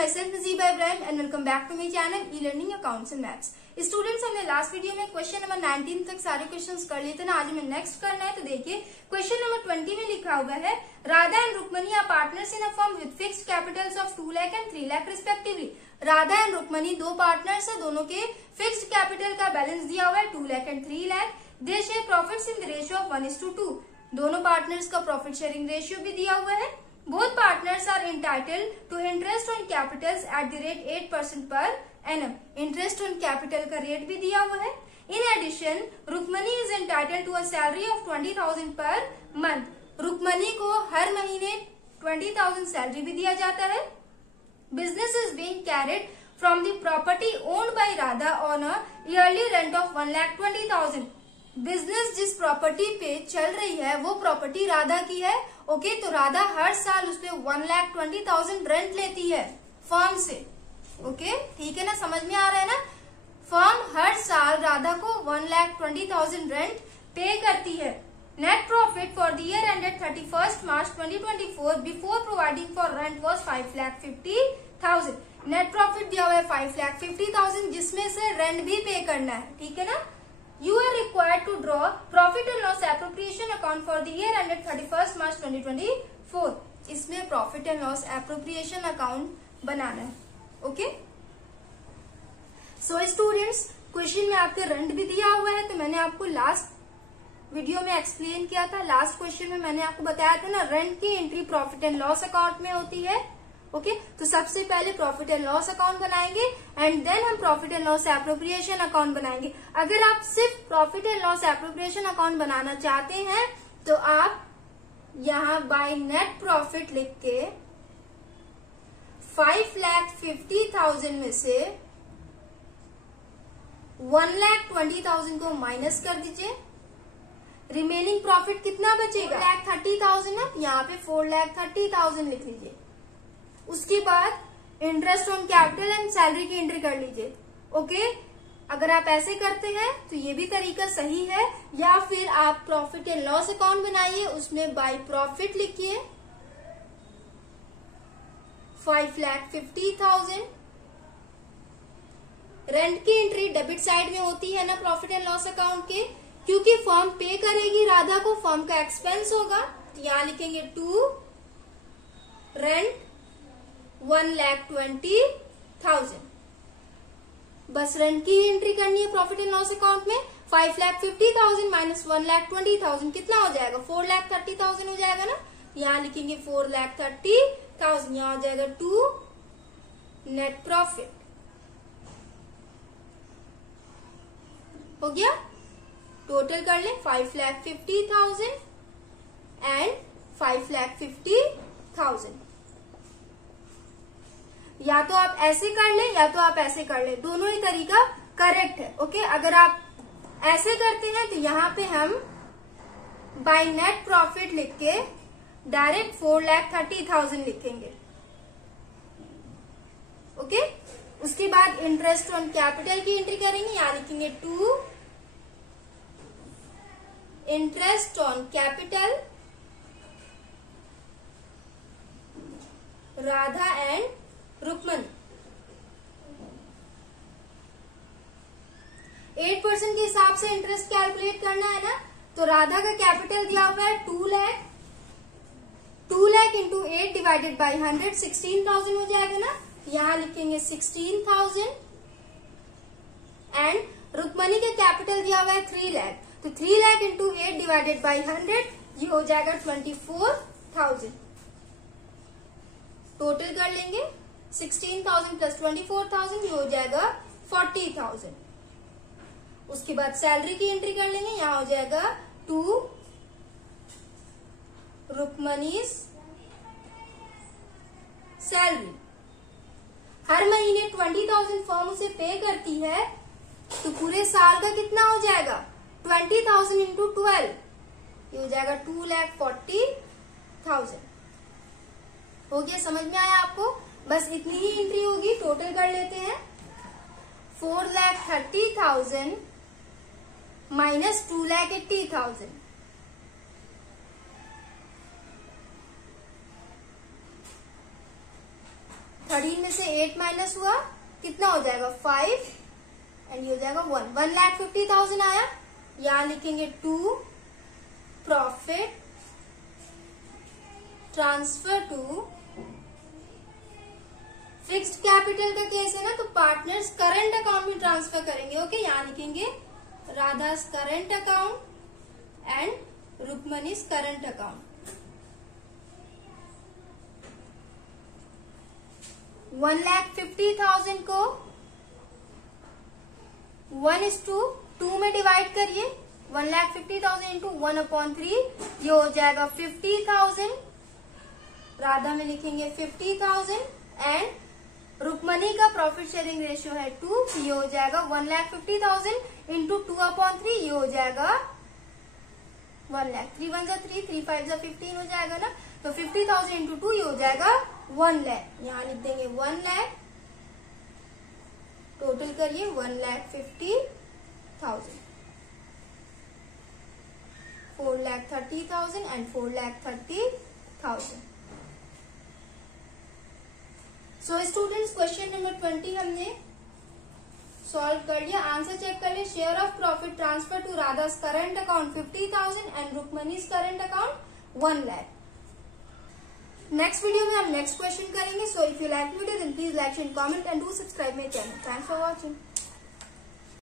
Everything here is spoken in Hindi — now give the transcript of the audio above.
My self Najiba Ibrahim and welcome back to my channel e learning accounts and maths. Students, हमने लास्ट वीडियो में क्वेश्चन नंबर 19 तक सारे क्वेश्चंस कर लिए थे ना। आज हमें नेक्स्ट करना है। तो देखिए क्वेश्चन नंबर 20 में लिखा हुआ है, Radha and Rukmani are partners in a firm with fixed capitals of 2 lakh and 3 lakh respectively. Radha and Rukmani दो पार्टनर्स है, दोनों के फिक्स्ड कैपिटल का बैलेंस दिया हुआ है 2 lakh and 3 lakh. They share profits in the ratio of 1:2। दोनों पार्टनर्स का प्रॉफिट शेयरिंग रेशियो भी दिया हुआ है। Both partners are entitled to interest on capitals at the rate 8% per annum. Interest on capital का रेट भी दिया हुआ है। In addition, Rukmini is entitled to a salary of 20,000 per month. Rukmini को हर महीने 20,000 सैलरी भी दिया जाता है। Business is being carried from the property owned by Radha on a yearly rent of 1,20,000. Business जिस प्रॉपर्टी पे चल रही है वो प्रॉपर्टी राधा की है। ओके, तो राधा हर साल उस पे 1,20,000 रेंट लेती है फर्म से। ओके, ठीक है ना, समझ में आ रहा है ना। फर्म हर साल राधा को 1,20,000 रेंट पे करती है। Net profit for the year ended 31 March 2024 before providing for rent was 5,50,000। Net profit दिया हुआ है 5,50,000, जिसमें से रेंट भी पे करना है। ठीक है ना। You are required to draw profit and loss appropriation account for the year ended 31 March 2024. इसमें profit and loss appropriation account बनाना है। ओके, सो स्टूडेंट्स, क्वेश्चन में आपके रेंट भी दिया हुआ है। तो मैंने आपको लास्ट वीडियो में एक्सप्लेन किया था। लास्ट क्वेश्चन में मैंने आपको बताया था ना, रेंट की entry profit and loss account में होती है। ओके, तो सबसे पहले प्रॉफिट एंड लॉस अकाउंट बनाएंगे एंड देन हम profit and loss appropriation account बनाएंगे। अगर आप सिर्फ profit and loss appropriation account बनाना चाहते हैं तो आप यहां बाय नेट प्रॉफिट लिख के 5,50,000 में से 1,20,000 को माइनस कर दीजिए। रिमेनिंग प्रॉफिट कितना बचेगा? 4,30,000 है, यहाँ पे 4,30,000 लिख लीजिए। उसके बाद interest on capital and salary की एंट्री कर लीजिए। ओके, अगर आप ऐसे करते हैं तो ये भी तरीका सही है, या फिर आप प्रॉफिट एंड लॉस अकाउंट बनाइए, उसमें बाय प्रॉफिट लिखिए 5,50,000। रेंट की एंट्री डेबिट साइड में होती है ना प्रॉफिट एंड लॉस अकाउंट के, क्योंकि फर्म पे करेगी राधा को, फर्म का एक्सपेंस होगा। तो यहां लिखेंगे टू रेंट 1,20,000। बस रेंट की एंट्री करनी है प्रॉफिट एंड लॉस अकाउंट में। 5,50,000 माइनस 1,20,000 कितना हो जाएगा? 4,30,000 हो जाएगा ना। यहाँ लिखेंगे 4,30,000, यहाँ हो जाएगा टू नेट प्रॉफिट। हो गया, टोटल कर ले 5,50,000 एंड 5,50,000। या तो आप ऐसे कर ले या तो आप ऐसे कर ले, दोनों ही तरीका करेक्ट है। ओके, अगर आप ऐसे करते हैं तो यहाँ पे हम बाय नेट प्रॉफिट लिख के डायरेक्ट 4,30,000 लिखेंगे। ओके, उसके बाद इंटरेस्ट ऑन कैपिटल की एंट्री करेंगे, यहाँ लिखेंगे to interest on capital Radha and Rukmani. 8% के हिसाब से इंटरेस्ट कैलकुलेट करना है ना। तो राधा का कैपिटल दिया हुआ है 2 lakh. 2 lakh into 8 divided by 100 16,000 हो जाएगा ना। यहां लिखेंगे 16,000 एंड रुक्मणी का कैपिटल दिया हुआ है 3 लाख। तो 3 लाख इंटू 8 डिवाइडेड बाई 100 ये हो जाएगा 24,000। टोटल कर लेंगे 16,000 प्लस 24,000 ये हो जाएगा 40,000। उसके बाद सैलरी की एंट्री कर लेंगे, यहाँ हो जाएगा टू रुक्मणीज सैलरी। हर महीने 20,000 फर्म उसे पे करती है, तो पूरे साल का कितना हो जाएगा? 20,000 इंटू 12 ये हो जाएगा 2,40,000। हो गया, समझ में आया आपको? बस इतनी ही एंट्री होगी। टोटल कर लेते हैं 4,30,000 माइनस 2,80,000। 13 में से 8 माइनस हुआ, कितना हो जाएगा 5 एंड ये हो जाएगा 1। 1,50,000 आया। यहां लिखेंगे to profit transfer to fixed capital का केस है ना, तो पार्टनर्स करंट अकाउंट में ट्रांसफर करेंगे। ओके, यहां लिखेंगे Radha's current account and Rukmani's current account. 1,50,000 को 1:2 में डिवाइड करिए। 1,50,000 इंटू 1/3 ये हो जाएगा 50,000। राधा में लिखेंगे 50,000 एंड रुक्मनी का प्रॉफिट शेयरिंग रेशियो है 2, ये हो जाएगा 1,50,000 इंटू 2/3 ये हो जाएगा 1 लाख। 3 1 3, 3 5 15 हो जाएगा ना, तो 50,000 इंटू 2 ये हो जाएगा 1 लाख। यहाँ लिख देंगे 1 लाख। टोटल करिए 1,50,000, 4,30,000 and 4,30,000। So students, question number 20 हमने सॉल्व कर लिया। आंसर चेक कर ले। Share of profit transfer to Radha's current account 50,000 and Rukmani's current account 1 lakh. Next video में हम नेक्स्ट क्वेश्चन करेंगे। So if you like video then please like and comment and do subscribe my channel. Thanks for watching.